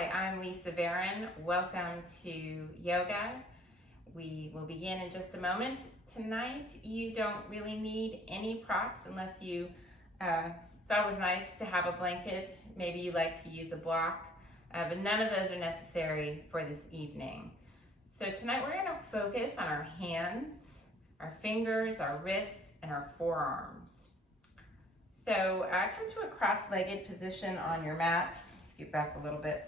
Hi, I'm Lisa Varon. Welcome to yoga. We will begin in just a moment. Tonight, you don't really need any props unless it's always nice to have a blanket. Maybe you like to use a block, but none of those are necessary for this evening. So tonight we're gonna focus on our hands, our fingers, our wrists, and our forearms. So come to a cross-legged position on your mat. Scoot back a little bit.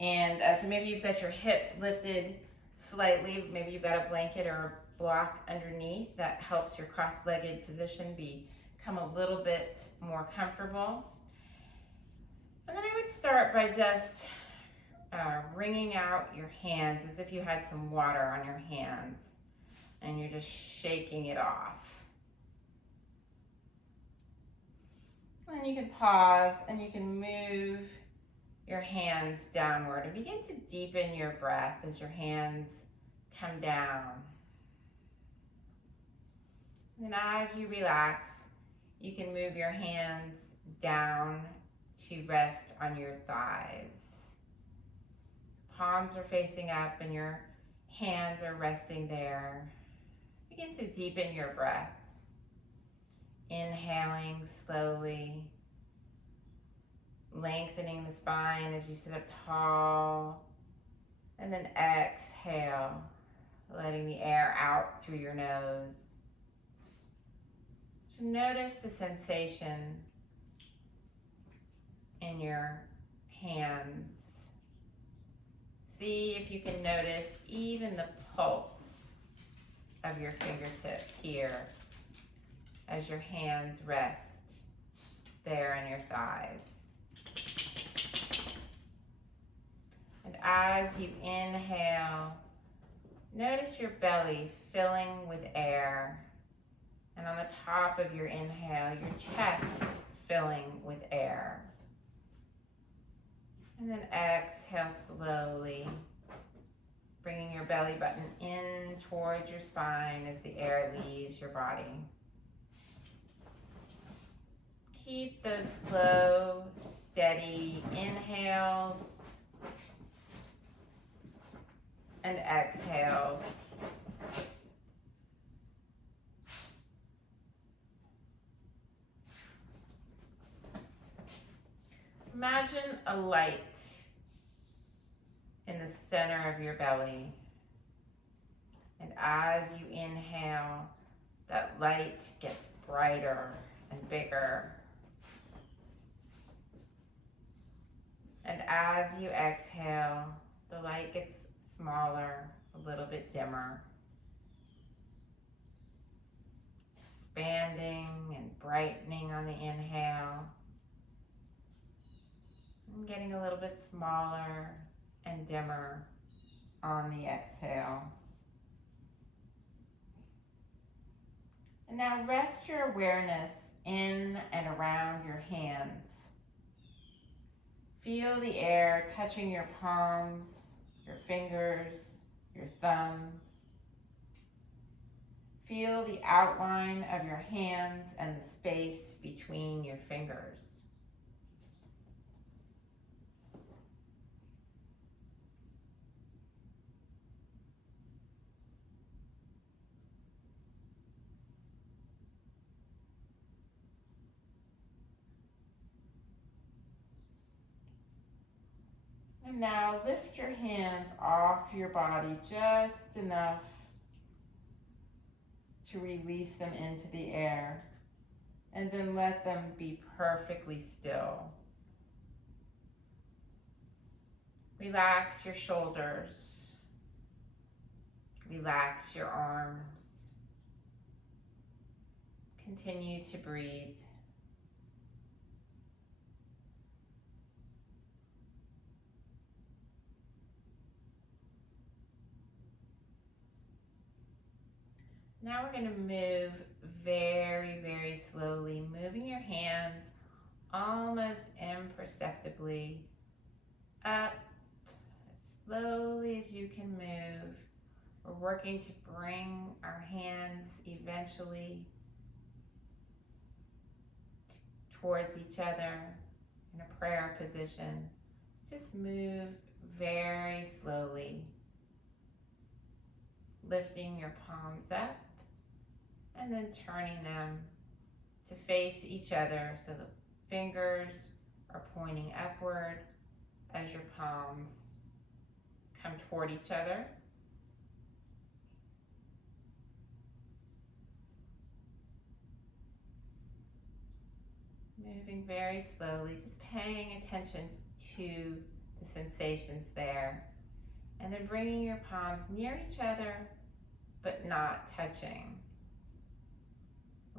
And so maybe you've got your hips lifted slightly. Maybe you've got a blanket or a block underneath that helps your cross-legged position become a little bit more comfortable. And then I would start by just wringing out your hands as if you had some water on your hands and you're just shaking it off. And you can pause and you can move your hands downward and begin to deepen your breath as your hands come down. And as you relax, you can move your hands down to rest on your thighs. Palms are facing up and your hands are resting there. Begin to deepen your breath. Inhaling slowly, lengthening the spine as you sit up tall, and then exhale, letting the air out through your nose. So notice the sensation in your hands. See if you can notice even the pulse of your fingertips here as your hands rest there on your thighs. And as you inhale, notice your belly filling with air. And on the top of your inhale, your chest filling with air. And then exhale slowly, bringing your belly button in towards your spine as the air leaves your body. Keep those slow, steady inhales and exhales. Imagine a light in the center of your belly. And as you inhale, that light gets brighter and bigger. And as you exhale, the light gets smaller, a little bit dimmer. Expanding and brightening on the inhale. And getting a little bit smaller and dimmer on the exhale. And now rest your awareness in and around your hands. Feel the air touching your palms, your fingers, your thumbs. Feel the outline of your hands and the space between your fingers. And now lift your hands off your body just enough to release them into the air, and then let them be perfectly still. Relax your shoulders. Relax your arms. Continue to breathe. Now we're going to move very, very slowly, moving your hands almost imperceptibly up as slowly as you can move. We're working to bring our hands eventually towards each other in a prayer position, Just move very slowly, lifting your palms up and then turning them to face each other so the fingers are pointing upward as your palms come toward each other. Moving very slowly, just paying attention to the sensations there. And then bringing your palms near each other, but not touching.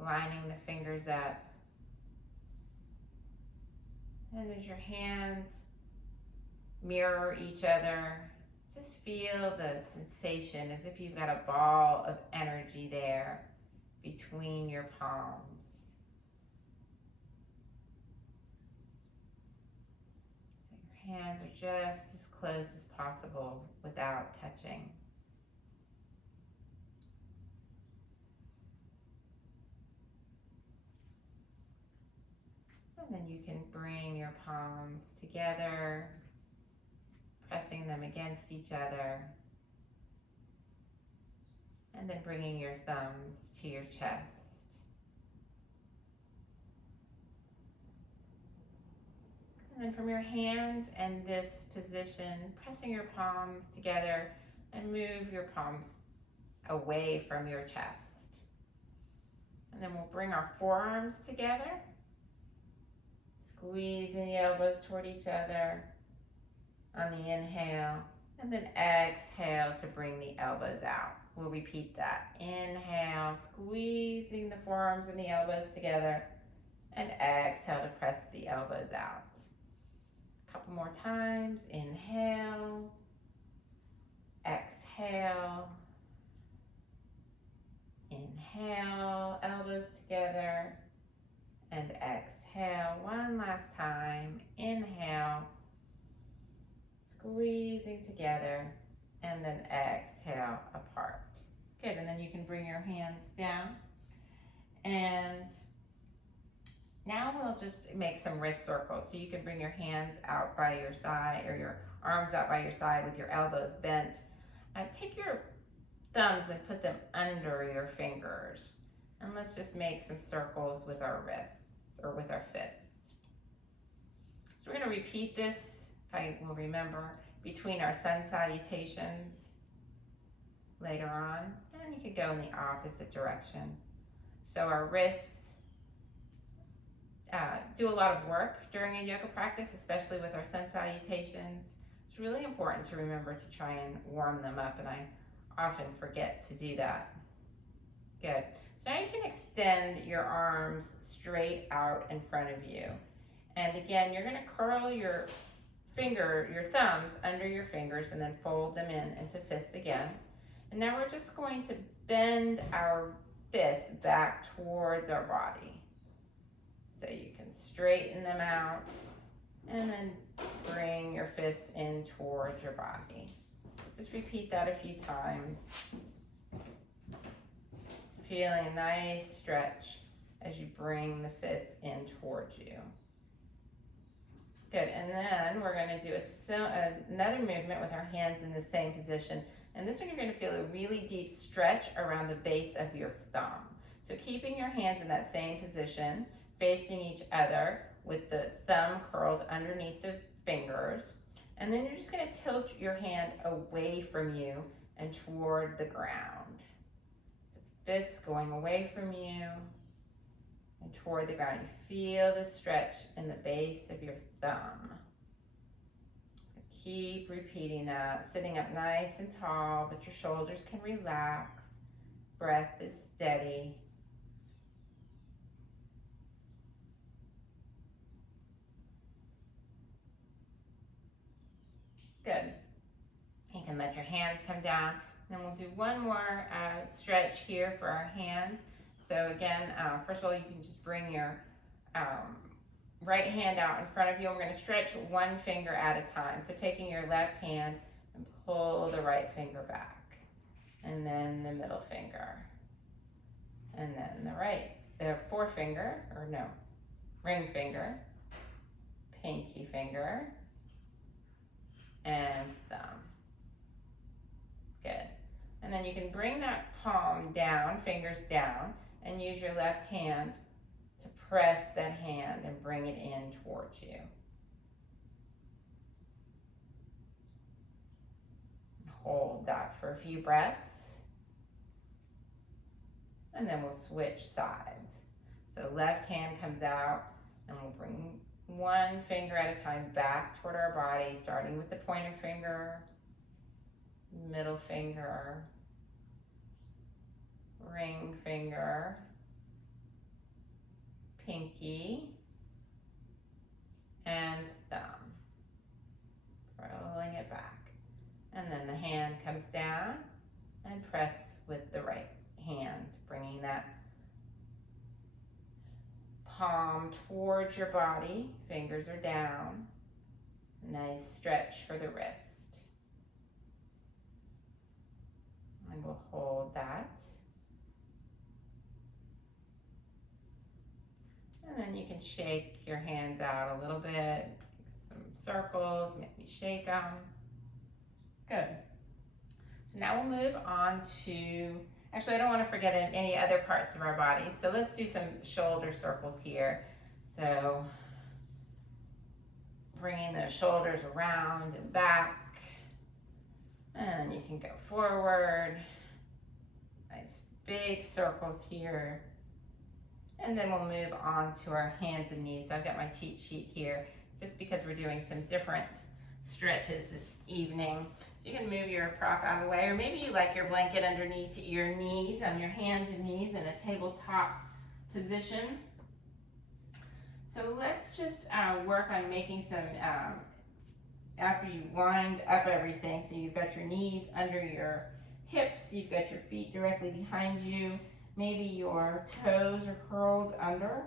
Lining the fingers up. And as your hands mirror each other, just feel the sensation as if you've got a ball of energy there between your palms. So your hands are just as close as possible without touching. And then you can bring your palms together, pressing them against each other, and then bringing your thumbs to your chest. And then from your hands and this position, pressing your palms together and move your palms away from your chest. And then we'll bring our forearms together, squeezing the elbows toward each other on the inhale, and then exhale to bring the elbows out. We'll repeat that. Inhale, squeezing the forearms and the elbows together, and exhale to press the elbows out. A couple more times. Inhale, exhale, inhale, elbows together, and exhale. One last time. Inhale, squeezing together, and then exhale apart. Good, and then you can bring your hands down. And now we'll just make some wrist circles. So you can bring your hands out by your side, or your arms out by your side with your elbows bent. Take your thumbs and put them under your fingers. And let's just make some circles with our wrists, or with our fists. So we're going to repeat this, if I will remember, between our sun salutations later on. And you could go in the opposite direction. So our wrists do a lot of work during a yoga practice, especially with our sun salutations. It's really important to remember to try and warm them up, and I often forget to do that. Good. So now you can extend your arms straight out in front of you. And again, you're going to curl your thumbs under your fingers and then fold them into fists again. And now we're just going to bend our fists back towards our body. So you can straighten them out and then bring your fists in towards your body. Just repeat that a few times. Feeling a nice stretch as you bring the fists in towards you. Good, and then we're going to do another movement with our hands in the same position. And this one you're going to feel a really deep stretch around the base of your thumb. So keeping your hands in that same position, facing each other with the thumb curled underneath the fingers. And then you're just going to tilt your hand away from you and toward the ground. So fists going away from you and toward the ground. You feel the stretch in the base of your thumb. So keep repeating that. Sitting up nice and tall, but your shoulders can relax. Breath is steady. Good. You can let your hands come down. Then we'll do one more stretch here for our hands. So again, first of all, you can just bring your right hand out in front of you. We're going to stretch one finger at a time. So taking your left hand and pull the right finger back. And then the middle finger. And then the forefinger, ring finger, pinky finger, and thumb. Good. And then you can bring that palm down, fingers down, and use your left hand to press that hand and bring it in towards you. Hold that for a few breaths. And then we'll switch sides. So left hand comes out, and we'll bring one finger at a time back toward our body, starting with the pointer finger, middle finger, ring finger, pinky, and thumb. Rolling it back. And then the hand comes down and press with the right hand, bringing that palm towards your body. Fingers are down. Nice stretch for the wrist. And we'll hold that. And then you can shake your hands out a little bit, make some circles, maybe shake them. Good. So now we'll move on to, actually I don't want to forget any other parts of our body. So let's do some shoulder circles here. So bringing the shoulders around and back. And then you can go forward. Nice big circles here. And then we'll move on to our hands and knees. So I've got my cheat sheet here just because we're doing some different stretches this evening. So you can move your prop out of the way, or maybe you like your blanket underneath your knees, on your hands and knees in a tabletop position. So let's just work on making some, after you wind up everything, so you've got your knees under your hips, you've got your feet directly behind you, maybe your toes are curled under,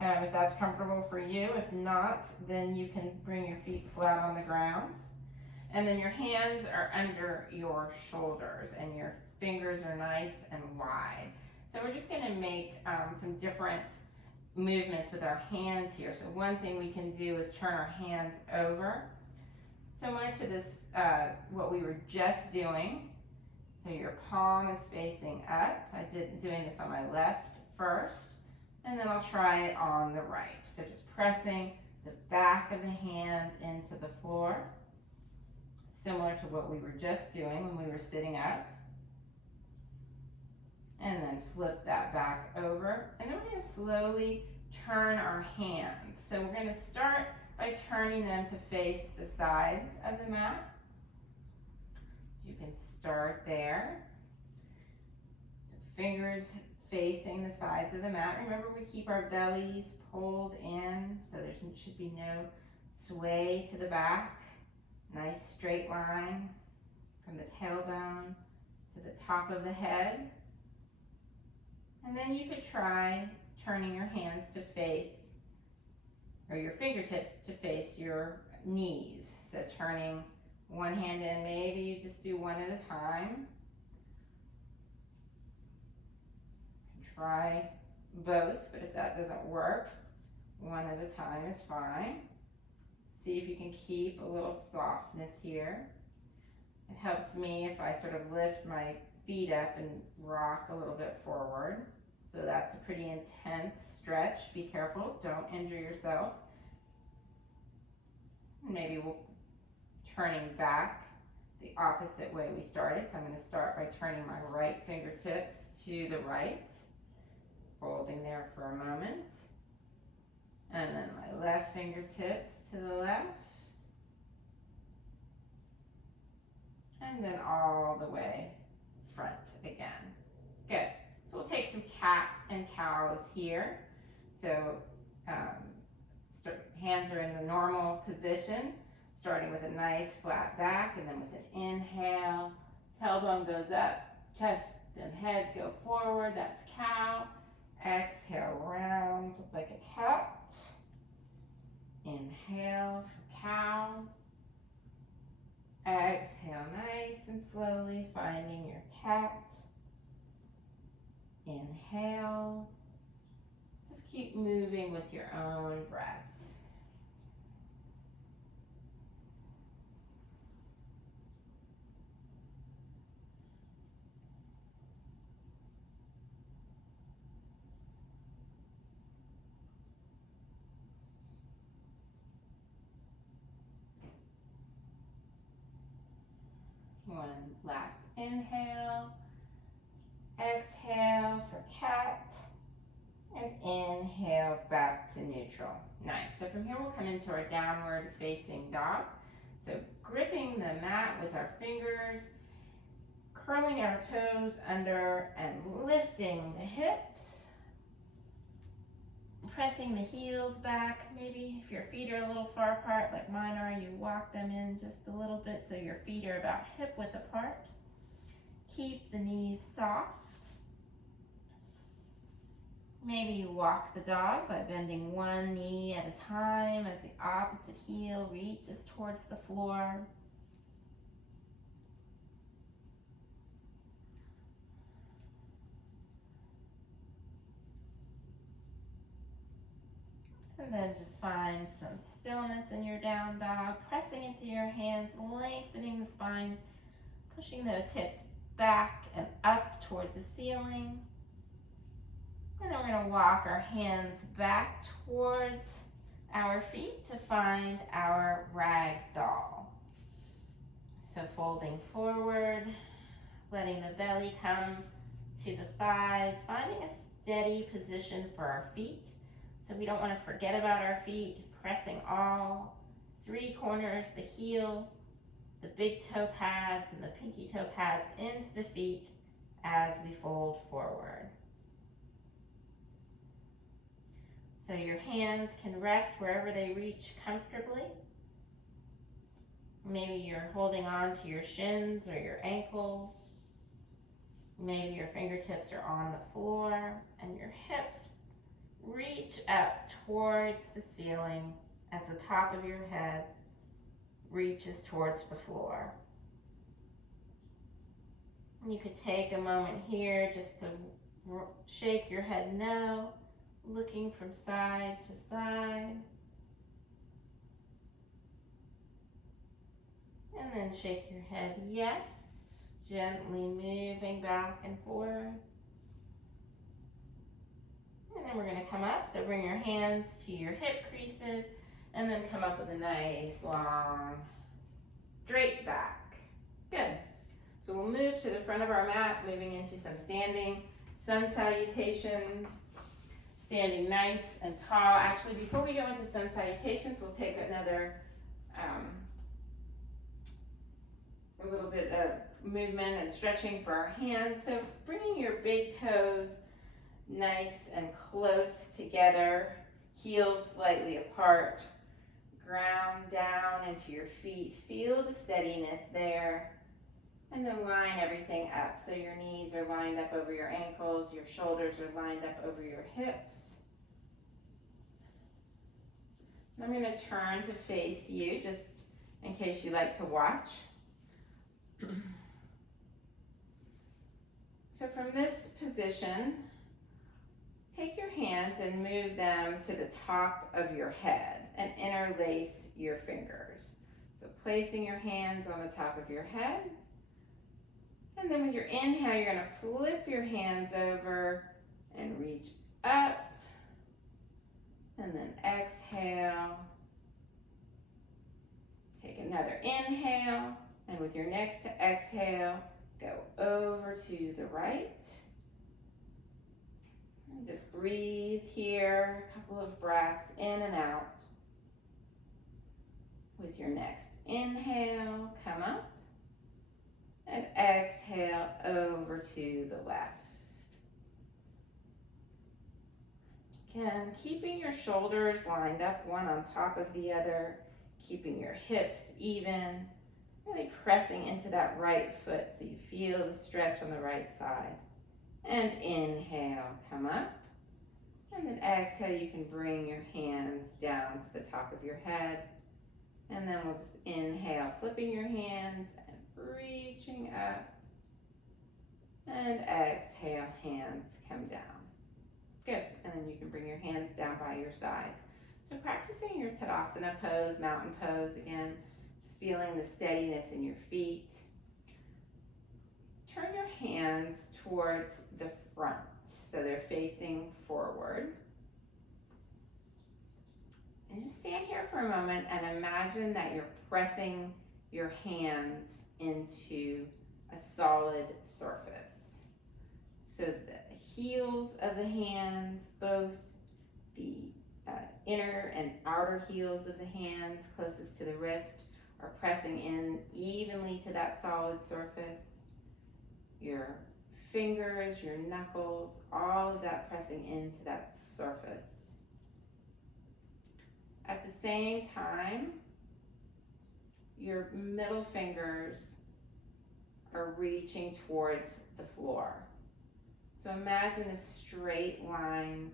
if that's comfortable for you. If not, then you can bring your feet flat on the ground. And then your hands are under your shoulders and your fingers are nice and wide. So we're just gonna make some different movements with our hands here. So one thing we can do is turn our hands over, similar to this, what we were just doing. So your palm is facing up. I did doing this on my left first, and then I'll try it on the right. So just pressing the back of the hand into the floor, similar to what we were just doing when we were sitting up. And then flip that back over. And then we're gonna slowly turn our hands. So we're gonna start by turning them to face the sides of the mat. You can start there. So fingers facing the sides of the mat. Remember, we keep our bellies pulled in, so there should be no sway to the back. Nice straight line from the tailbone to the top of the head. And then you could try turning your hands to face, or your fingertips to face your knees. So turning one hand in, maybe you just do one at a time. Try both, but if that doesn't work, one at a time is fine. See if you can keep a little softness here. It helps me if I sort of lift my feet up and rock a little bit forward. So that's a pretty intense stretch. Be careful, don't injure yourself. Maybe we'll turning back the opposite way we started. So I'm going to start by turning my right fingertips to the right, holding there for a moment. And then my left fingertips to the left. And then all the way front again. Good. So we'll take some cat and cows here. So hands are in the normal position, starting with a nice flat back, and then with an inhale, tailbone goes up, chest and head go forward, that's cow. Exhale, round like a cat. Inhale for cow. Exhale nice and slowly, finding your cat. Inhale. Just keep moving with your own breath. One last inhale. Exhale for cat. And inhale back to neutral. Nice. So from here we'll come into our downward facing dog. So gripping the mat with our fingers, curling our toes under and lifting the hips. Pressing the heels back. Maybe if your feet are a little far apart like mine are, you walk them in just a little bit so your feet are about hip width apart. Keep the knees soft. Maybe you walk the dog by bending one knee at a time as the opposite heel reaches towards the floor. And then just find some stillness in your down dog, pressing into your hands, lengthening the spine, pushing those hips back and up toward the ceiling. And then we're going to walk our hands back towards our feet to find our rag doll. So folding forward, letting the belly come to the thighs, finding a steady position for our feet. So we don't want to forget about our feet, pressing all three corners, the heel, the big toe pads, and the pinky toe pads into the feet as we fold forward. So your hands can rest wherever they reach comfortably. Maybe you're holding on to your shins or your ankles. Maybe your fingertips are on the floor and your hips reach up towards the ceiling as the top of your head reaches towards the floor. You could take a moment here just to shake your head no, looking from side to side. And then shake your head yes, gently moving back and forth. And then we're going to come up, so bring your hands to your hip creases and then come up with a nice long straight back. Good. So we'll move to the front of our mat, moving into some standing sun salutations. Standing nice and tall. Actually, before we go into sun salutations, we'll take another a little bit of movement and stretching for our hands. So bringing your big toes nice and close together, heels slightly apart, ground down into your feet. Feel the steadiness there. And then line everything up. So your knees are lined up over your ankles, your shoulders are lined up over your hips. I'm going to turn to face you just in case you like to watch. So from this position, take your hands and move them to the top of your head and interlace your fingers. So placing your hands on the top of your head. And then with your inhale, you're going to flip your hands over and reach up. And then exhale. Take another inhale. And with your next exhale, go over to the right. And just breathe here. A couple of breaths in and out. With your next inhale, come up. And exhale over to the left. Again, keeping your shoulders lined up one on top of the other, keeping your hips even, really pressing into that right foot so you feel the stretch on the right side. And inhale, come up. And then exhale, you can bring your hands down to the top of your head. And then we'll just inhale, flipping your hands and reaching up. And exhale, hands come down. Good. And then you can bring your hands down by your sides. So practicing your Tadasana pose, mountain pose, again, just feeling the steadiness in your feet. Turn your hands towards the front, so they're facing forward. And just stand here for a moment and imagine that you're pressing your hands into a solid surface. So the heels of the hands, both the inner and outer heels of the hands closest to the wrist, are pressing in evenly to that solid surface. Your fingers, your knuckles, all of that pressing into that surface. At the same time, your middle fingers are reaching towards the floor. So imagine a straight line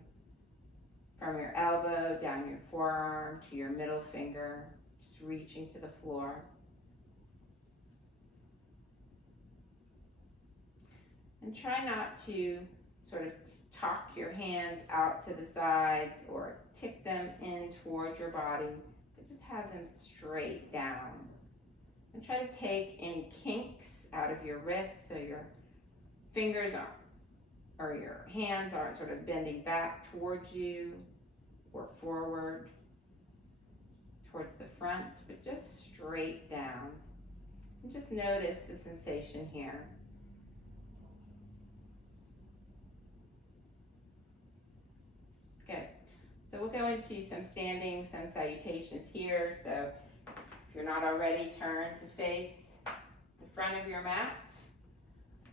from your elbow down your forearm to your middle finger, just reaching to the floor. And try not to sort of tuck your hands out to the sides or tip them in towards your body, but just have them straight down. And try to take any kinks out of your wrists so your fingers or your hands aren't sort of bending back towards you or forward towards the front, but just straight down. And just notice the sensation here. Good. So we'll go into some standing sun salutations here. So if you're not already, turn to face the front of your mat.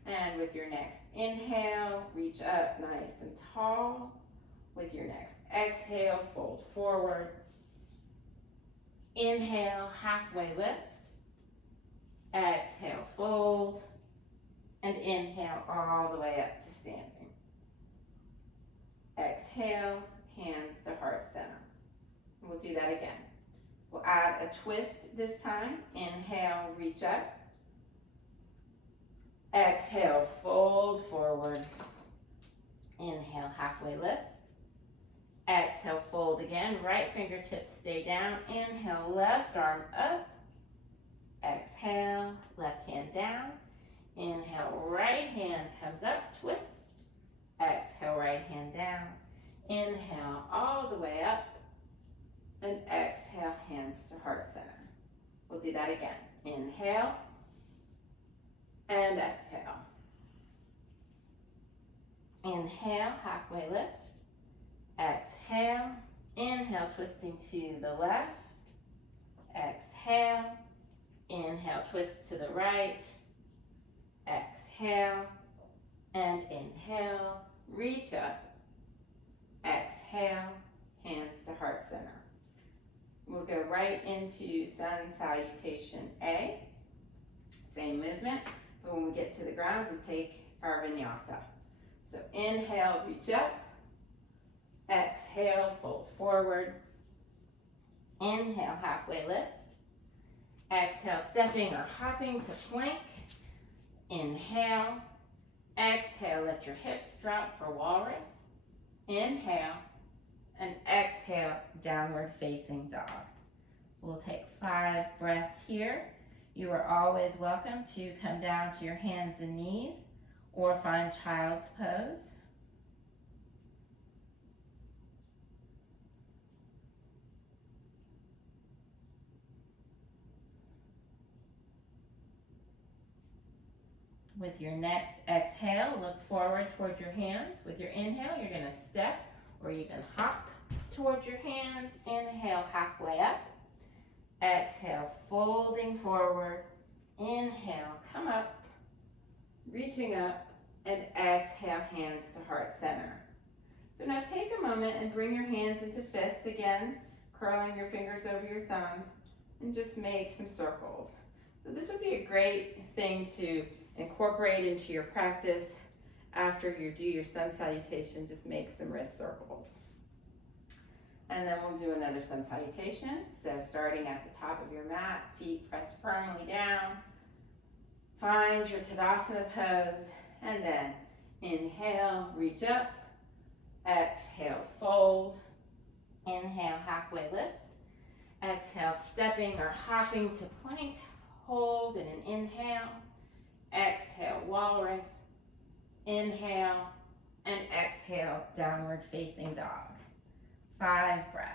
And with your next inhale, reach up nice and tall. With your next exhale, fold forward. Inhale, halfway lift. Exhale, fold. And inhale all the way up to standing. Exhale, hands to heart center. We'll do that again. We'll add a twist this time. Inhale, reach up. Exhale, fold forward. Inhale, halfway lift. Exhale, fold again. Right fingertips stay down. Inhale, left arm up. Exhale, left hand down. Inhale, right hand comes up, twist. Exhale, right hand down. Inhale, all the way up. And exhale, hands to heart center. We'll do that again. Inhale. And exhale. Inhale, halfway lift. Exhale. Inhale, twisting to the left. Exhale. Inhale, twist to the right. Exhale. And inhale, reach up. Exhale, hands to heart center. We'll go right into sun salutation A. Same movement, but when we get to the ground, we take our vinyasa. So inhale, reach up. Exhale, fold forward. Inhale, halfway lift. Exhale, stepping or hopping to plank. Inhale. Exhale, let your hips drop for walrus. Inhale. And exhale, downward facing dog. We'll take 5 breaths here. You are always welcome to come down to your hands and knees or find child's pose. With your next exhale, look forward towards your hands. With your inhale, you're going to step or even hop towards your hands. Inhale, halfway up. Exhale, folding forward. Inhale, come up, reaching up, and exhale, hands to heart center. So now take a moment and bring your hands into fists again, curling your fingers over your thumbs, and just make some circles. So this would be a great thing to incorporate into your practice. After you do your sun salutation, just make some wrist circles. And then we'll do another sun salutation. So starting at the top of your mat, feet press firmly down. Find your Tadasana pose. And then inhale, reach up. Exhale, fold. Inhale, halfway lift. Exhale, stepping or hopping to plank. Hold in an inhale. Exhale, walrus. Inhale, and exhale, downward facing dog. 5 breaths.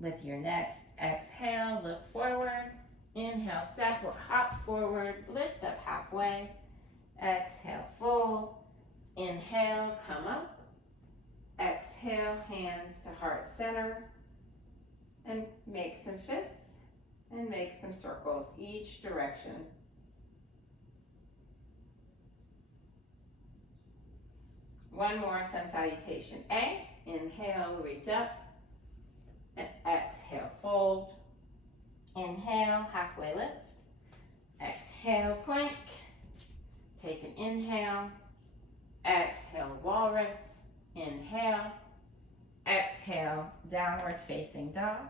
With your next exhale, look forward. Inhale, step or hop forward, lift up halfway. Exhale, fold. Inhale, come up. Exhale, hands to heart center. And make some fists and make some circles each direction. One more sun salutation. A, inhale, reach up. And exhale, fold. Inhale, halfway lift. Exhale, plank. Take an inhale. Exhale, walrus. Inhale. Exhale, downward facing dog.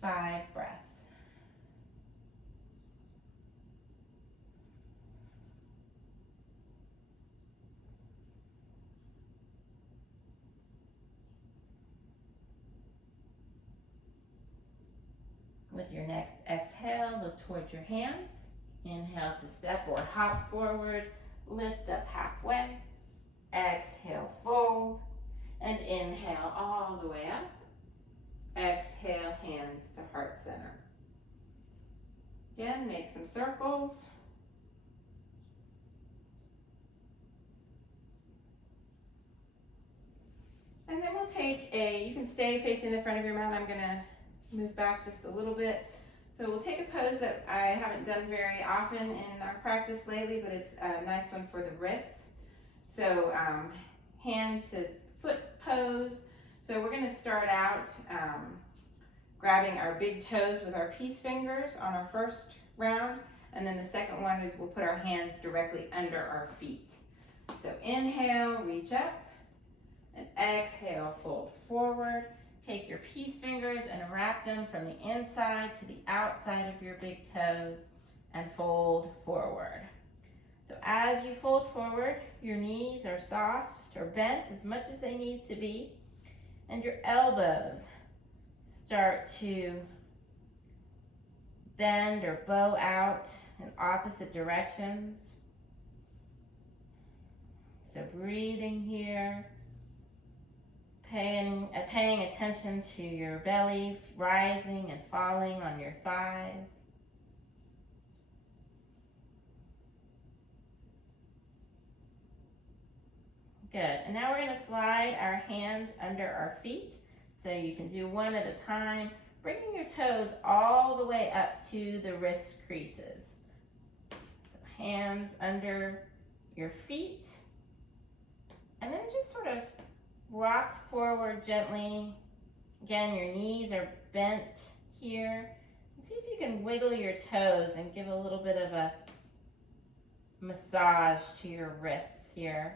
5 breaths. With your next exhale, look towards your hands. Inhale to step or hop forward, lift up halfway. Exhale, fold, and inhale all the way up. Exhale, hands to heart center. Again, make some circles. And then we'll take you can stay facing the front of your mat. I'm gonna move back just a little bit. So we'll take a pose that I haven't done very often in our practice lately, but it's a nice one for the wrists. So hand to foot pose. So we're gonna start out grabbing our big toes with our peace fingers on our first round. And then the second one is we'll put our hands directly under our feet. So inhale, reach up. And exhale, fold forward. Take your peace fingers and wrap them from the inside to the outside of your big toes and fold forward. So as you fold forward, your knees are soft or bent as much as they need to be, and your elbows start to bend or bow out in opposite directions. So breathing here. Paying attention to your belly rising and falling on your thighs. Good. And now we're going to slide our hands under our feet. So you can do one at a time, bringing your toes all the way up to the wrist creases. So hands under your feet. And then just sort of rock forward gently. Again, your knees are bent here. And see if you can wiggle your toes and give a little bit of a massage to your wrists here.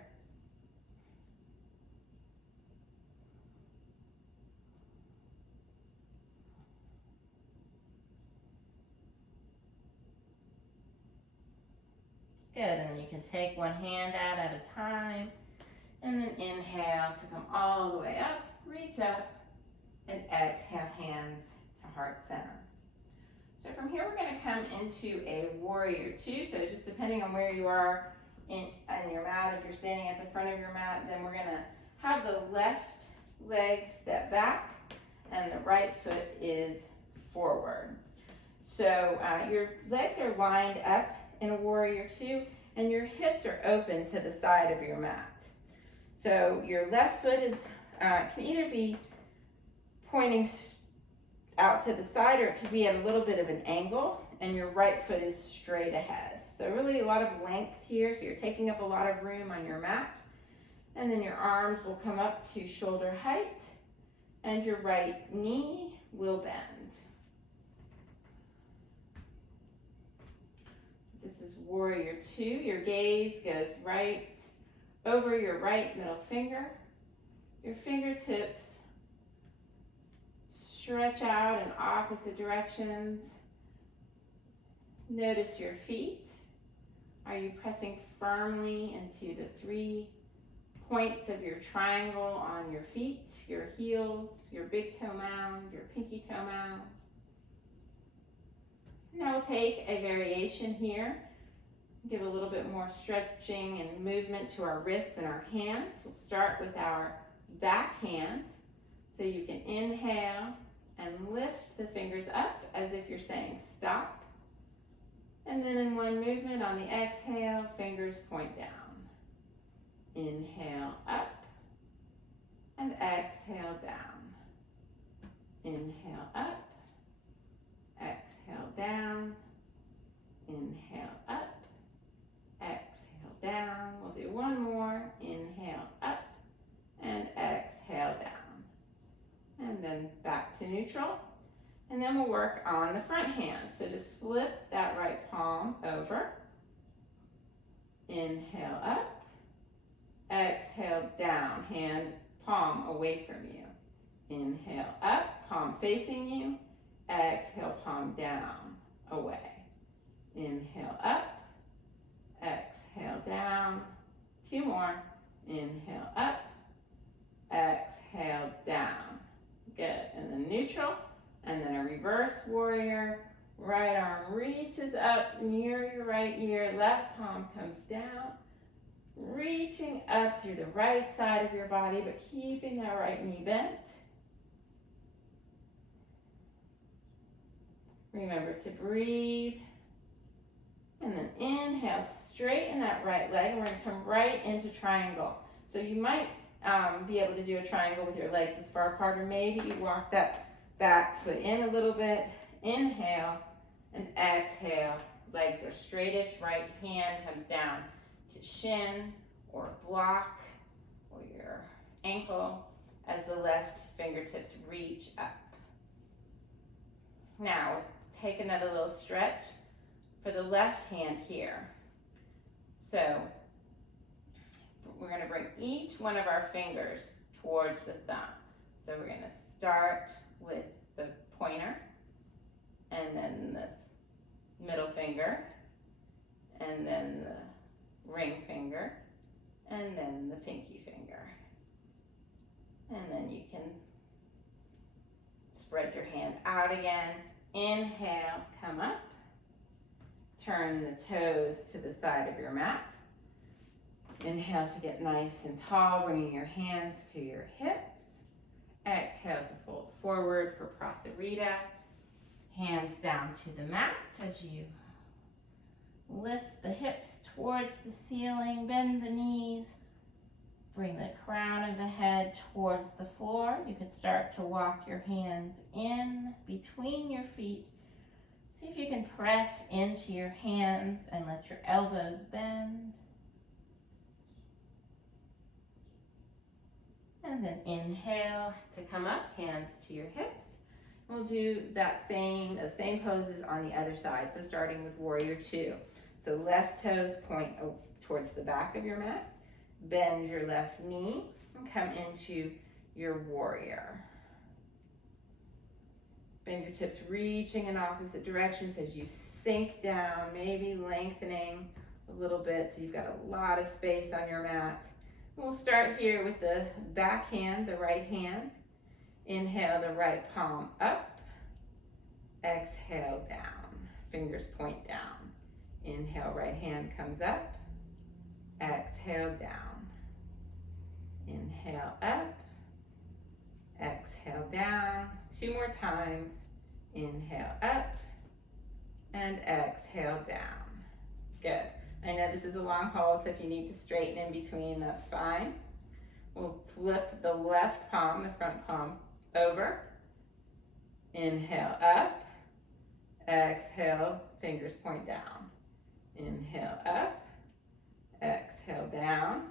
Good, and then you can take one hand out at a time. And then inhale to come all the way up, reach up, and exhale, hands to heart center. So from here, we're going to come into a warrior two. So just depending on where you are on your mat, if you're standing at the front of your mat, then we're going to have the left leg step back and the right foot is forward. So your legs are lined up in a warrior two and your hips are open to the side of your mat. So your left foot is can either be pointing out to the side or it could be at a little bit of an angle, and your right foot is straight ahead. So really a lot of length here, so you're taking up a lot of room on your mat. And then your arms will come up to shoulder height and your right knee will bend. This is warrior two. Your gaze goes right over your right middle finger. Your fingertips stretch out in opposite directions. Notice your feet. Are you pressing firmly into the 3 points of your triangle on your feet, your heels, your big toe mound, your pinky toe mound? Now we'll take a variation here. Give a little bit more stretching and movement to our wrists and our hands. We'll start with our back hand. So you can inhale and lift the fingers up as if you're saying stop. And then in one movement on the exhale, fingers point down. Inhale up and exhale down. Inhale up, exhale down, inhale up, exhale down. We'll do one more. Inhale up and exhale down. And then back to neutral. And then we'll work on the front hand. So just flip that right palm over. Inhale up, exhale down, hand palm away from you. Inhale up, palm facing you. Exhale, palm down, away. Inhale up, exhale down. Two more. Inhale up, exhale down. Good. And then neutral. And then a reverse warrior. Right arm reaches up near your right ear. Left palm comes down. Reaching up through the right side of your body, but keeping that right knee bent. Remember to breathe. And then inhale, straighten that right leg. We're going to come right into triangle. So you might be able to do a triangle with your legs as far apart, or maybe you walk that back foot in a little bit. Inhale and exhale. Legs are straightish. Right hand comes down to shin or block or your ankle as the left fingertips reach up. Now, take another little stretch for the left hand here. So, we're going to bring each one of our fingers towards the thumb. So we're going to start with the pointer, and then the middle finger, and then the ring finger, and then the pinky finger. And then you can spread your hand out again. Inhale, come up. Turn the toes to the side of your mat. Inhale to get nice and tall, bringing your hands to your hips. Exhale to fold forward for Prasarita. Hands down to the mat as you lift the hips towards the ceiling, bend the knees, bring the crown of the head towards the floor. You could start to walk your hands in between your feet. See if you can press into your hands and let your elbows bend. And then inhale to come up, hands to your hips. We'll do those same poses on the other side. So starting with warrior two. So left toes point towards the back of your mat. Bend your left knee and come into your warrior. Fingertips reaching in opposite directions as you sink down, maybe lengthening a little bit so you've got a lot of space on your mat. We'll start here with the back hand, the right hand. Inhale the right palm up. Exhale down. Fingers point down. Inhale, right hand comes up. Exhale down. Inhale up. Exhale down. Two more times. Inhale up. And exhale down. Good. I know this is a long hold, so if you need to straighten in between, that's fine. We'll flip the left palm, the front palm, over. Inhale up. Exhale, fingers point down. Inhale up. Exhale down.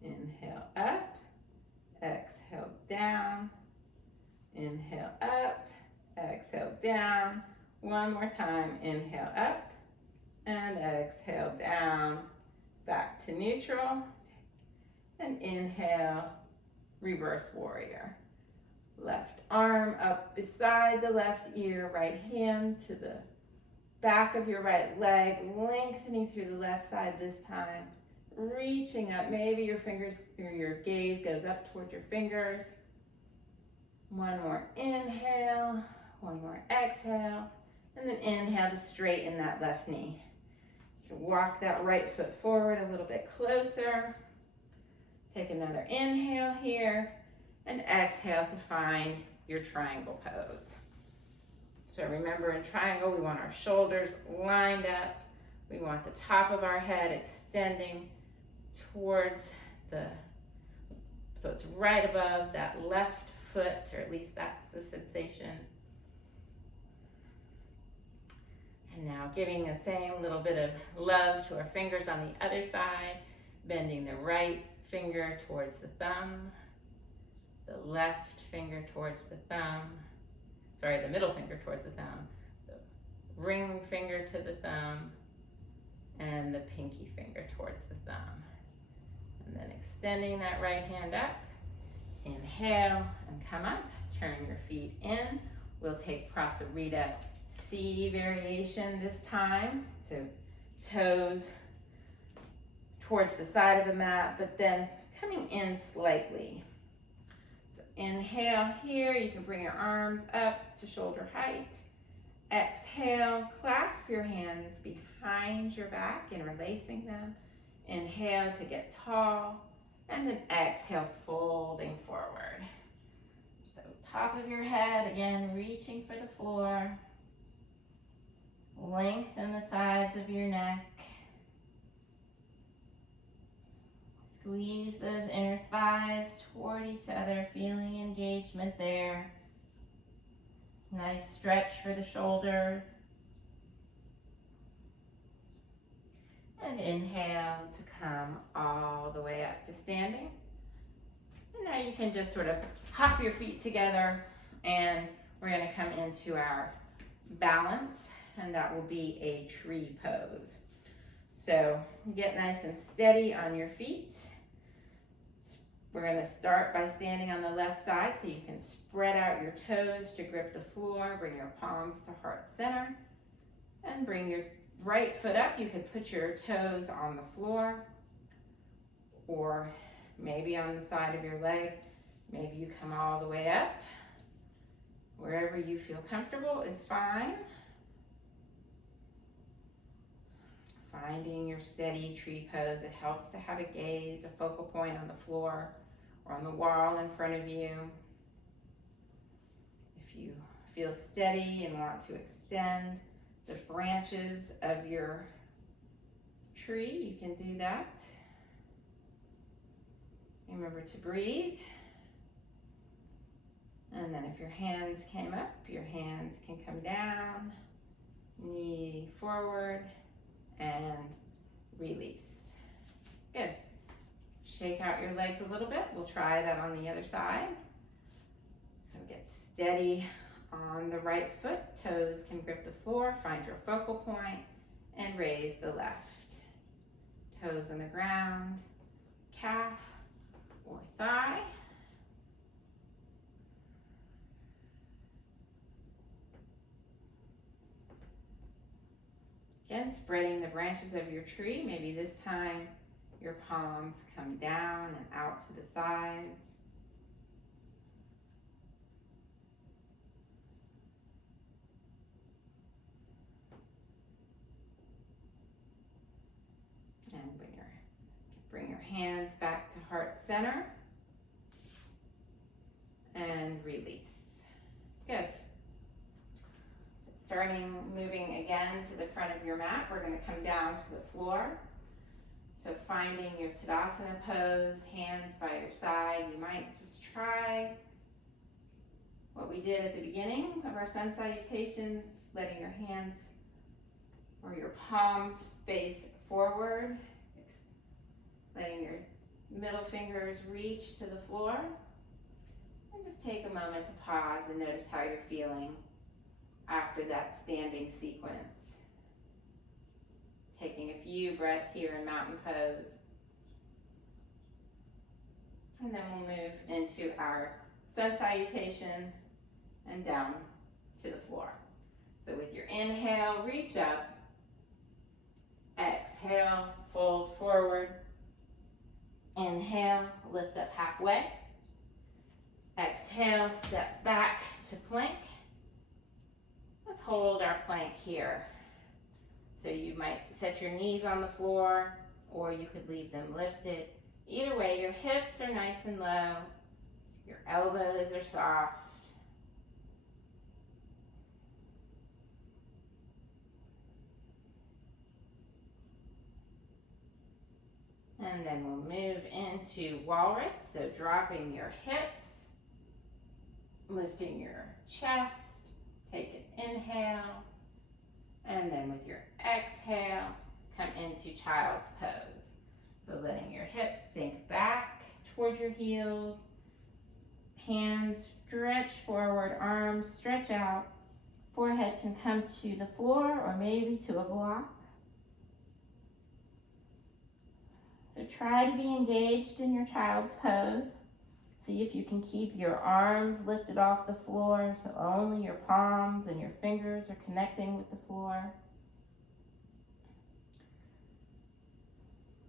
Inhale up. Exhale down. Inhale up. Exhale down. One more time. Inhale up. And exhale down, back to neutral, and inhale, reverse warrior. Left arm up beside the left ear, right hand to the back of your right leg, lengthening through the left side this time, reaching up, maybe your fingers or your gaze goes up towards your fingers. One more inhale, one more exhale, and then inhale to straighten that left knee. You can walk that right foot forward a little bit closer. Take another inhale here. And exhale to find your triangle pose. So remember, in triangle, we want our shoulders lined up. We want the top of our head extending towards so it's right above that left foot, or at least that's the sensation. And now giving the same little bit of love to our fingers on the other side, bending the right finger towards the thumb, the left finger towards the thumb, the middle finger towards the thumb, the ring finger to the thumb, and the pinky finger towards the thumb. And then extending that right hand up, inhale and come up, turn your feet in. We'll take Prasarita C variation this time, so toes towards the side of the mat, but then coming in slightly. So inhale here, you can bring your arms up to shoulder height. Exhale, clasp your hands behind your back, interlacing them. Inhale to get tall, and then exhale, folding forward. So top of your head, again, reaching for the floor. Lengthen the sides of your neck. Squeeze those inner thighs toward each other, feeling engagement there. Nice stretch for the shoulders. And inhale to come all the way up to standing. And now you can just sort of hop your feet together, and we're going to come into our balance, and that will be a tree pose. So get nice and steady on your feet. We're going to start by standing on the left side, so you can spread out your toes to grip the floor, bring your palms to heart center, and bring your right foot up. You could put your toes on the floor, or maybe on the side of your leg. Maybe you come all the way up. Wherever you feel comfortable is fine. Finding your steady tree pose. It helps to have a gaze, a focal point on the floor or on the wall in front of you. If you feel steady and want to extend the branches of your tree, you can do that. Remember to breathe. And then if your hands came up, your hands can come down, knee forward, and release. Good. Shake out your legs a little bit. We'll try that on the other side. So get steady on the right foot. Toes can grip the floor. Find your focal point and raise the left. Toes on the ground, calf or thigh. Again, spreading the branches of your tree. Maybe this time your palms come down and out to the sides. And bring your hands back to heart center. And release. Good. Moving again to the front of your mat, we're going to come down to the floor. So finding your Tadasana pose, hands by your side. You might just try what we did at the beginning of our sun salutations, letting your hands or your palms face forward, letting your middle fingers reach to the floor. And just take a moment to pause and notice how you're feeling after that standing sequence. Taking a few breaths here in mountain pose. And then we'll move into our sun salutation and down to the floor. So with your inhale, reach up. Exhale, fold forward. Inhale, lift up halfway. Exhale, step back to plank. Let's hold our plank here. So you might set your knees on the floor, or you could leave them lifted. Either way, your hips are nice and low. Your elbows are soft. And then we'll move into walrus. So dropping your hips, lifting your chest, take an inhale, and then with your exhale, come into child's pose. So letting your hips sink back towards your heels, hands stretch forward, arms stretch out, forehead can come to the floor or maybe to a block. So try to be engaged in your child's pose. See if you can keep your arms lifted off the floor so only your palms and your fingers are connecting with the floor.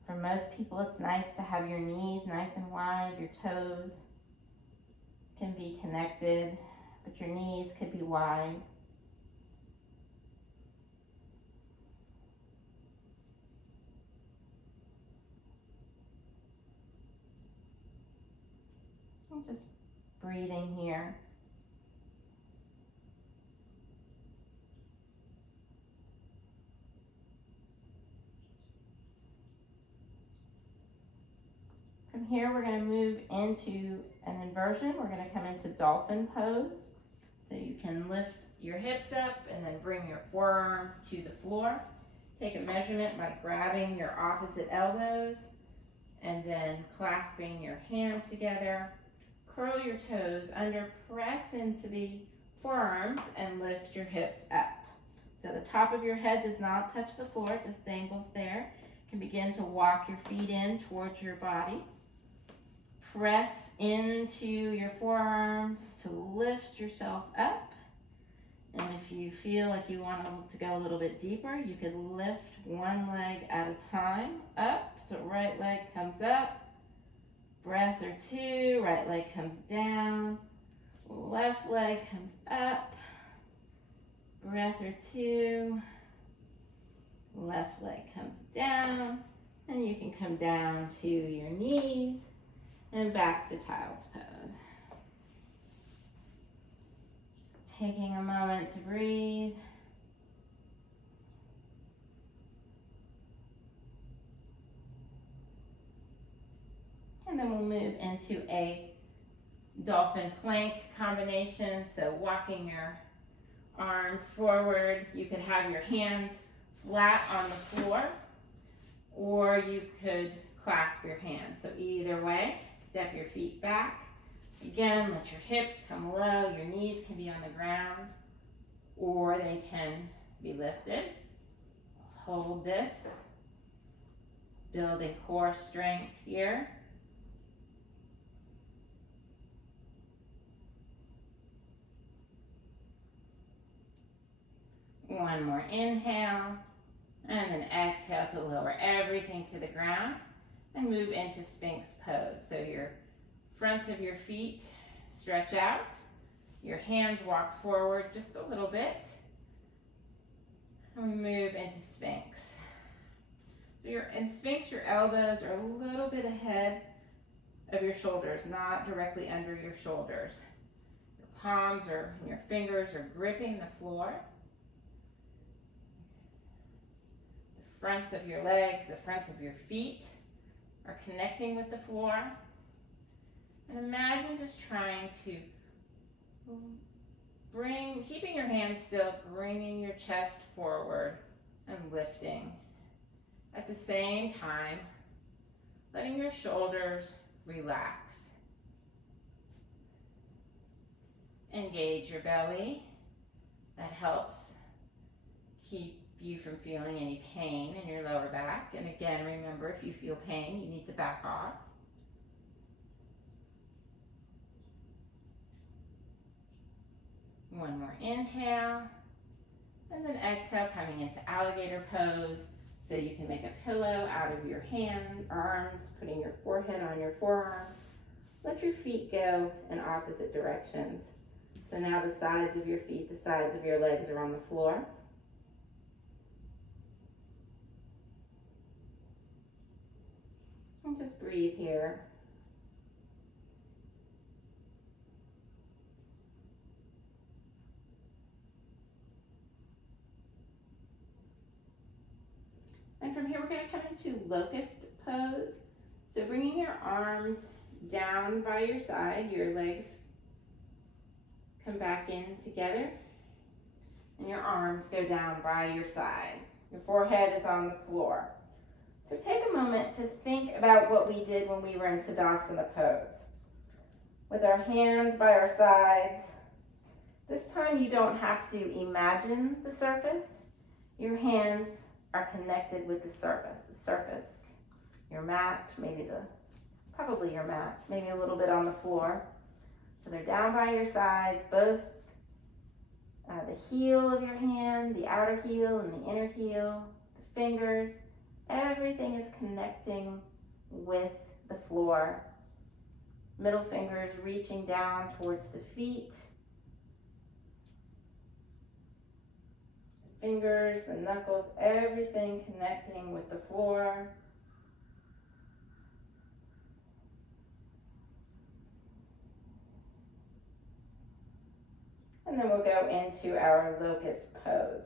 For most people, it's nice to have your knees nice and wide, your toes can be connected, but your knees could be wide. I'm just breathing here. From here, we're going to move into an inversion. We're going to come into dolphin pose. So you can lift your hips up and then bring your forearms to the floor. Take a measurement by grabbing your opposite elbows and then clasping your hands together. Curl your toes under, press into the forearms and lift your hips up. So the top of your head does not touch the floor, it just dangles there. You can begin to walk your feet in towards your body. Press into your forearms to lift yourself up. And if you feel like you want to go a little bit deeper, you could lift one leg at a time up. So right leg comes up, breath or two, right leg comes down, left leg comes up, breath or two, left leg comes down, and you can come down to your knees and back to child's pose. Taking a moment to breathe. And then we'll move into a dolphin plank combination. So walking your arms forward, you could have your hands flat on the floor, or you could clasp your hands. So either way, step your feet back. Again, let your hips come low, your knees can be on the ground, or they can be lifted. Hold this, building core strength here. One more inhale, and then exhale to lower everything to the ground and move into Sphinx pose. So your fronts of your feet stretch out, your hands walk forward just a little bit, and we move into Sphinx. So in Sphinx, your elbows are a little bit ahead of your shoulders, not directly under your shoulders. Your palms and your fingers are gripping the floor. The fronts of your legs, the fronts of your feet are connecting with the floor. And imagine just trying to keeping your hands still, bringing your chest forward and lifting. At the same time, letting your shoulders relax. Engage your belly. That helps keep you from feeling any pain in your lower back. And again, remember, if you feel pain, you need to back off. One more inhale, and then exhale, coming into alligator pose. So you can make a pillow out of your arms, putting your forehead on your forearms. Let your feet go in opposite directions. So now the sides of your feet, the sides of your legs are on the floor. And just breathe here. from here, we're going to come into locust pose. So bringing your arms down by your side, your legs come back in together, and your arms go down by your side. Your forehead is on the floor. So take a moment to think about what we did when we were in Tadasana pose. With our hands by our sides, this time you don't have to imagine the surface. Your hands are connected with the surface. Your mat, probably your mat, maybe a little bit on the floor. So they're down by your sides, both the heel of your hand, the outer heel and the inner heel, the fingers, everything is connecting with the floor. Middle fingers reaching down towards the feet. The fingers, the knuckles, everything connecting with the floor. And then we'll go into our locust pose.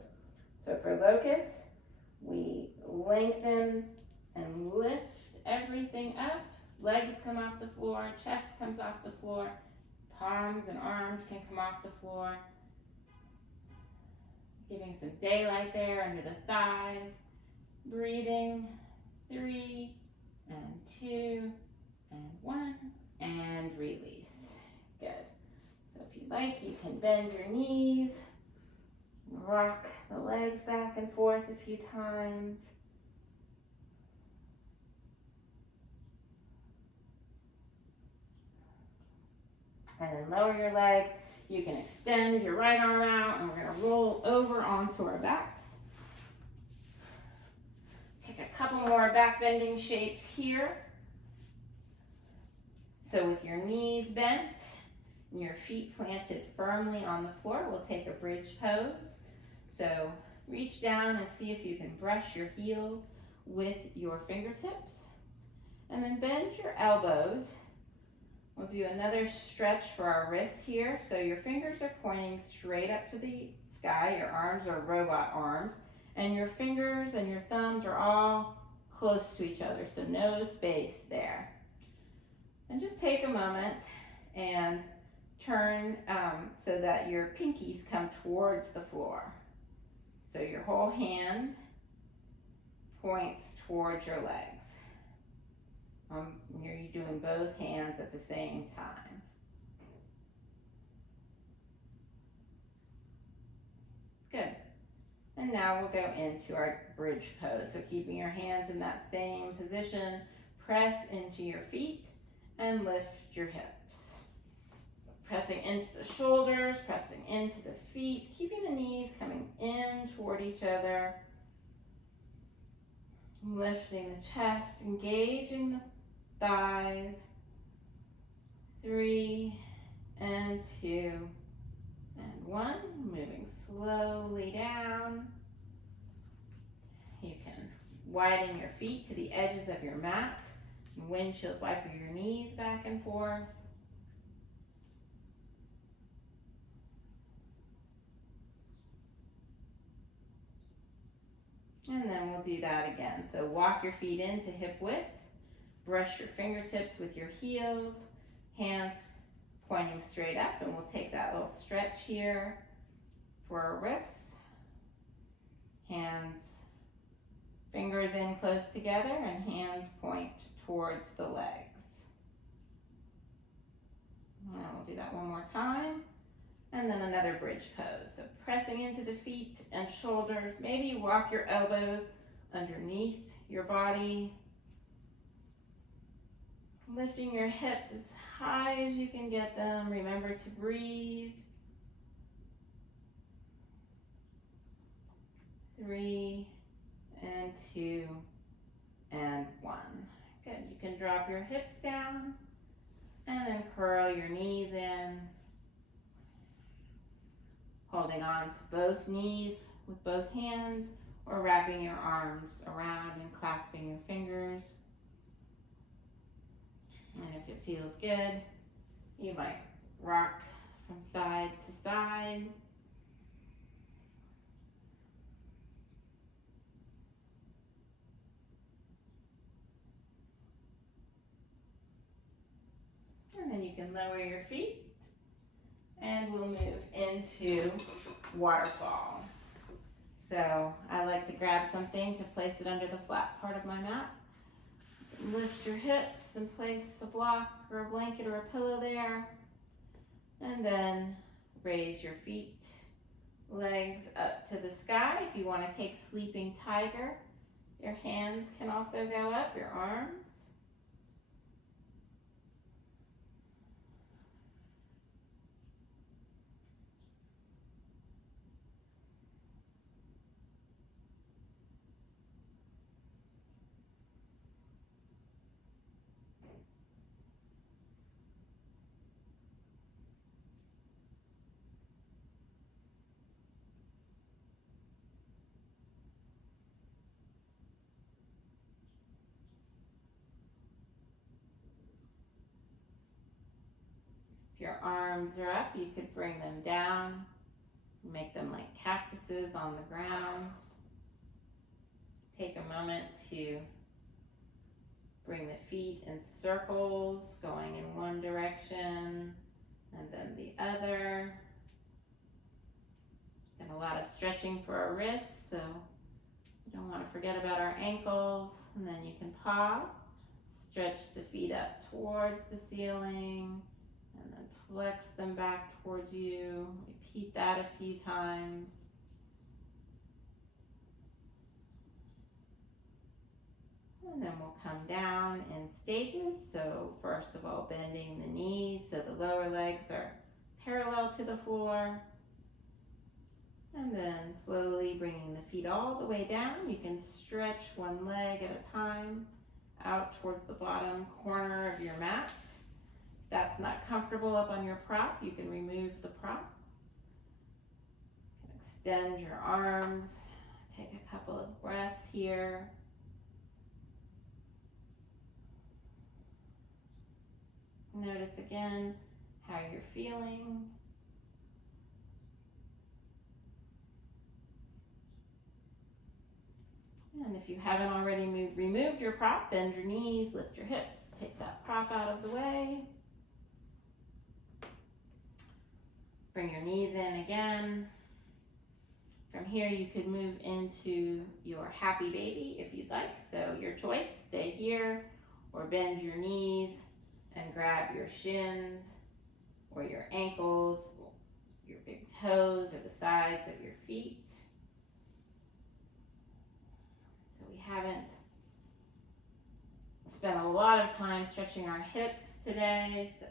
So for locust, we lengthen and lift everything up. Legs come off the floor, chest comes off the floor, palms and arms can come off the floor. Giving some daylight there under the thighs. Breathing, 3 and 2 and 1 and release. Good. So if you like, you can bend your knees, rock the legs back and forth a few times. And then lower your legs. You can extend your right arm out, and we're going to roll over onto our backs. Take a couple more back bending shapes here. So with your knees bent and your feet planted firmly on the floor, we'll take a bridge pose. So reach down and see if you can brush your heels with your fingertips. And then bend your elbows. We'll do another stretch for our wrists here. So your fingers are pointing straight up to the sky. Your arms are robot arms. And your fingers and your thumbs are all close to each other. So no space there. And just take a moment and turn so that your pinkies come towards the floor. So your whole hand points towards your legs. You're doing both hands at the same time. Good. And now we'll go into our bridge pose. So keeping your hands in that same position, press into your feet and lift your hips. Pressing into the shoulders, pressing into the feet, keeping the knees coming in toward each other. Lifting the chest, engaging the thighs. 3 and 2 and 1. Moving slowly down. You can widen your feet to the edges of your mat. Windshield wiper your knees back and forth. And then we'll do that again. So walk your feet into hip width. Brush your fingertips with your heels. Hands pointing straight up. And we'll take that little stretch here for our wrists. Hands, fingers in close together, and hands point towards the legs. And we'll do that one more time. And then another bridge pose. So pressing into the feet and shoulders. Maybe walk your elbows underneath your body. Lifting your hips as high as you can get them. Remember to breathe. 3 and 2 and 1. Good. You can drop your hips down and then curl your knees in. Holding on to both knees with both hands, or wrapping your arms around and clasping your fingers. And if it feels good, you might rock from side to side. can lower your feet and we'll move into waterfall. So I like to grab something to place it under the flat part of my mat. Lift your hips and place a block or a blanket or a pillow there. And then raise your feet, legs up to the sky. If you want to take sleeping tiger, your hands can also go up, your arms. If your arms are up, you could bring them down, make them like cactuses on the ground. Take a moment to bring the feet in circles, going in one direction and then the other. And a lot of stretching for our wrists, so you don't want to forget about our ankles. And then you can pause, stretch the feet up towards the ceiling, and then flex them back towards you. Repeat that a few times. And then we'll come down in stages. So first of all, bending the knees so the lower legs are parallel to the floor. And then slowly bringing the feet all the way down. You can stretch one leg at a time out towards the bottom corner of your mat. If that's not comfortable up on your prop, you can remove the prop. Extend your arms. Take a couple of breaths here. Notice again how you're feeling. And if you haven't already removed your prop, bend your knees, lift your hips, take that prop out of the way. Bring your knees in again. From here, you could move into your happy baby if you'd like. So your choice, stay here or bend your knees and grab your shins or your ankles, your big toes or the sides of your feet. So we haven't spent a lot of time stretching our hips today, so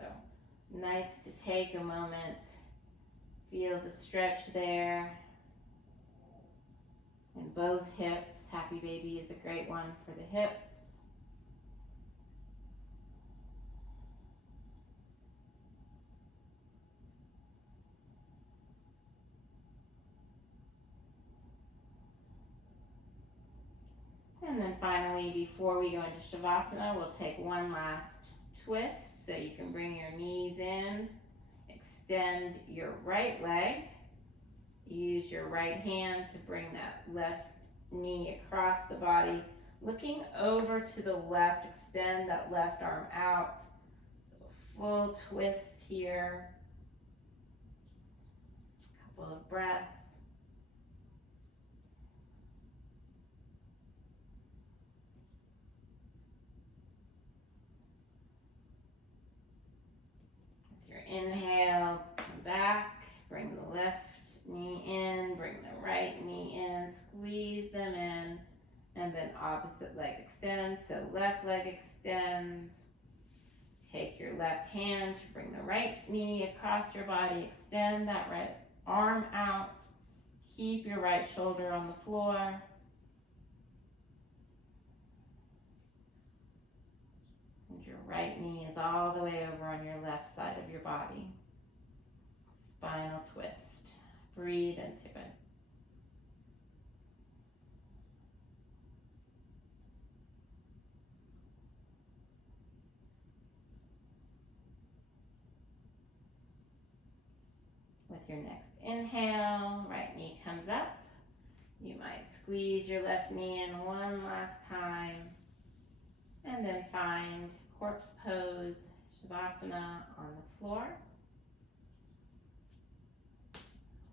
nice to take a moment, feel the stretch there in both hips. Happy baby is a great one for the hips. And then finally, before we go into Shavasana, we'll take one last twist. So you can bring your knees in, extend your right leg. Use your right hand to bring that left knee across the body. Looking over to the left, extend that left arm out. So a full twist here. A couple of breaths. Inhale, come back, bring the left knee in, bring the right knee in, squeeze them in, and then opposite leg extends. So left leg extends. Take your left hand to bring the right knee across your body, extend that right arm out, keep your right shoulder on the floor. Your right knee is all the way over on your left side of your body. Spinal twist. Breathe into it. With your next inhale, right knee comes up. You might squeeze your left knee in one last time. And then find corpse pose, Shavasana on the floor.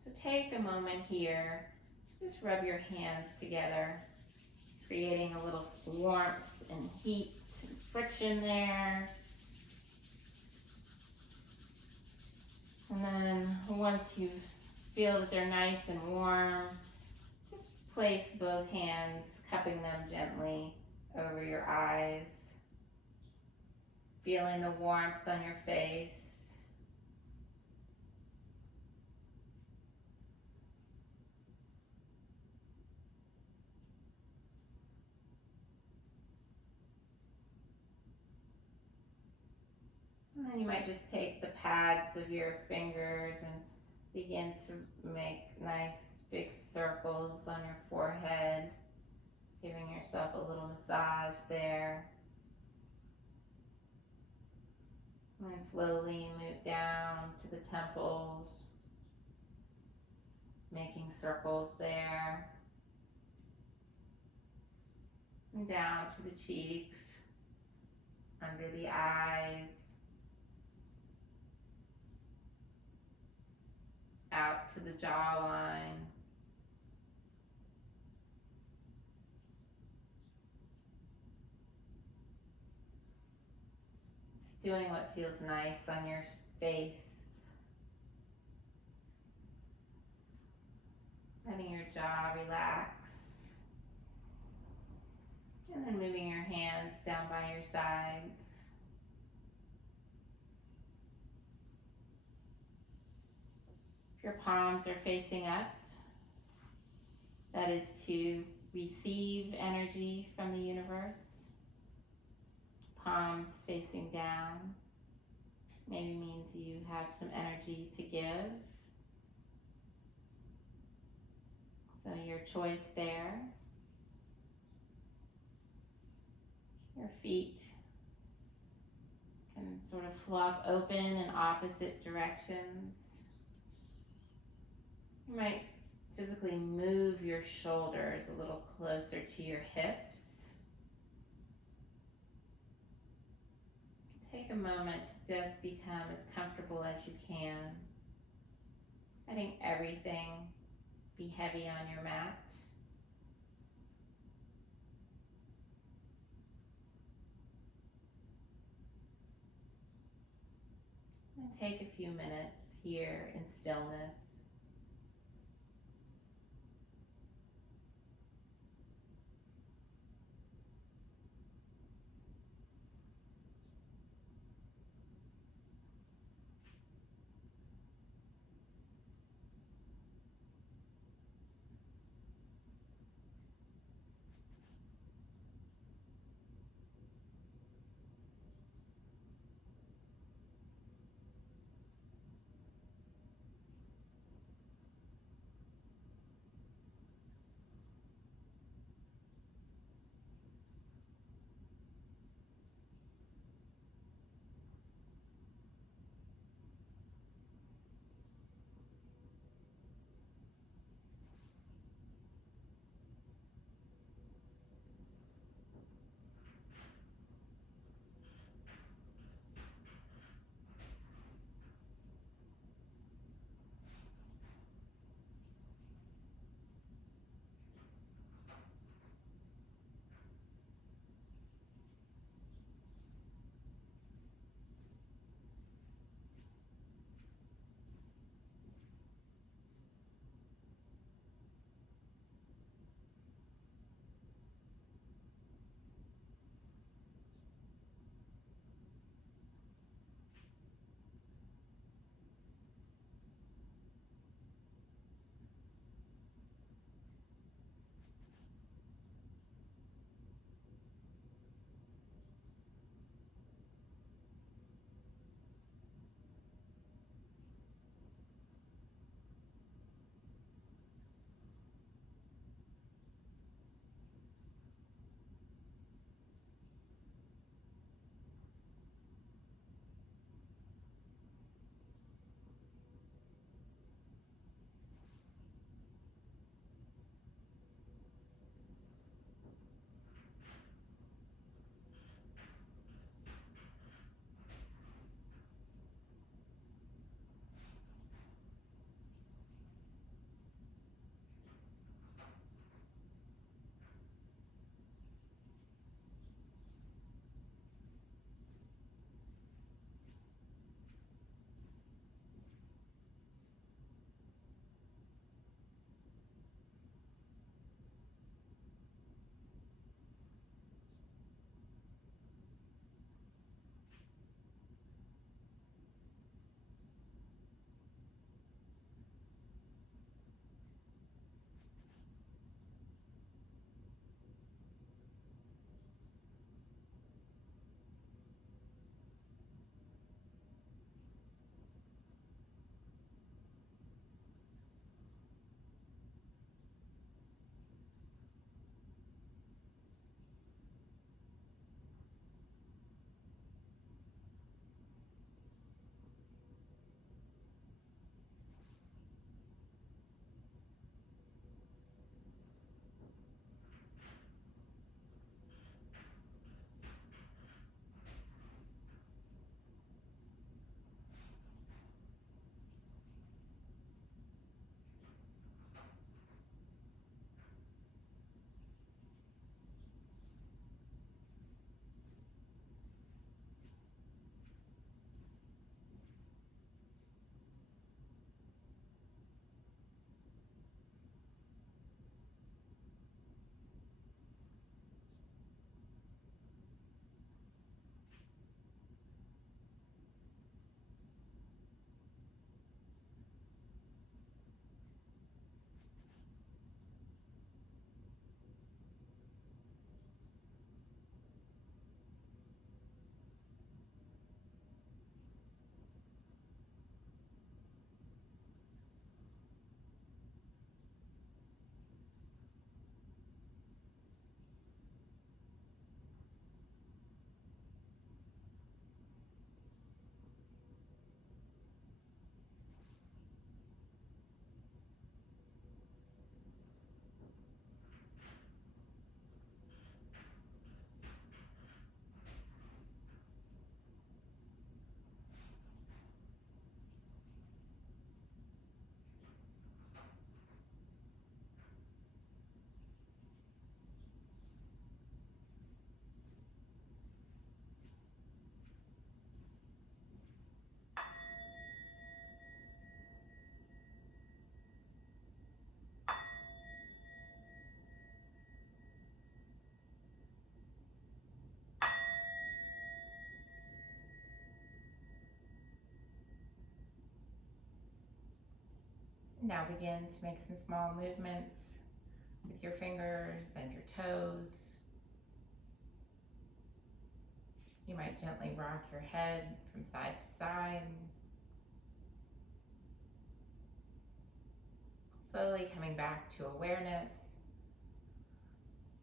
So take a moment here, just rub your hands together, creating a little warmth and heat and friction there. And then once you feel that they're nice and warm, just place both hands, cupping them gently over your eyes, feeling the warmth on your face. And then you might just take the pads of your fingers and begin to make nice big circles on your forehead, giving yourself a little massage there. And then slowly move down to the temples, making circles there. And down to the cheeks, under the eyes, out to the jawline. Just doing what feels nice on your face. Letting your jaw relax. And then moving your hands down by your sides. If your palms are facing up, that is to receive energy from the universe. Palms facing down maybe means you have some energy to give. So your choice there. Your feet can sort of flop open in opposite directions. You might physically move your shoulders a little closer to your hips. Take a moment to just become as comfortable as you can. Letting everything be heavy on your mat. And take a few minutes here in stillness. Now begin to make some small movements with your fingers and your toes. You might gently rock your head from side to side. Slowly coming back to awareness.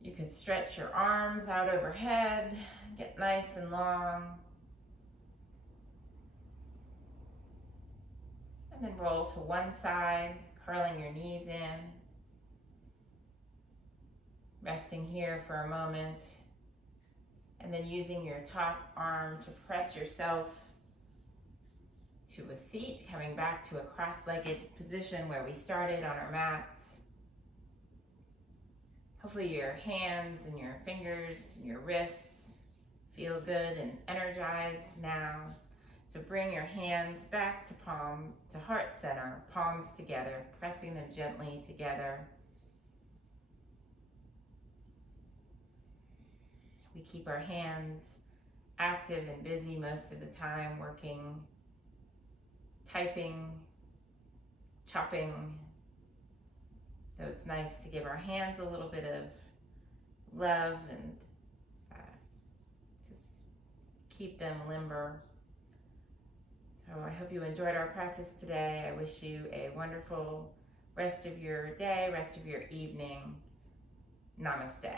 You could stretch your arms out overhead, get nice and long. And then roll to one side, curling your knees in. Resting here for a moment. And then using your top arm to press yourself to a seat, coming back to a cross-legged position where we started on our mats. Hopefully your hands and your fingers and your wrists feel good and energized now. So bring your hands back to heart center, palms together, pressing them gently together. We keep our hands active and busy most of the time, working, typing, chopping. So it's nice to give our hands a little bit of love and just keep them limber. So I hope you enjoyed our practice today. I wish you a wonderful rest of your day, rest of your evening. Namaste.